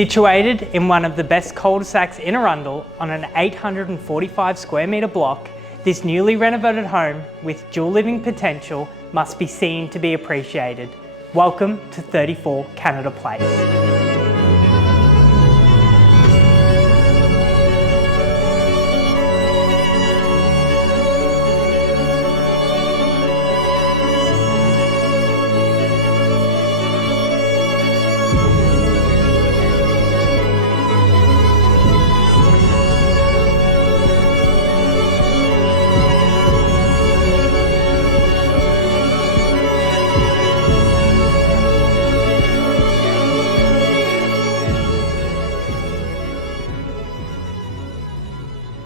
Situated in one of the best cul-de-sacs in Arundel on an 845 square metre block, this newly renovated home with dual living potential must be seen to be appreciated. Welcome to 34 Canada Place.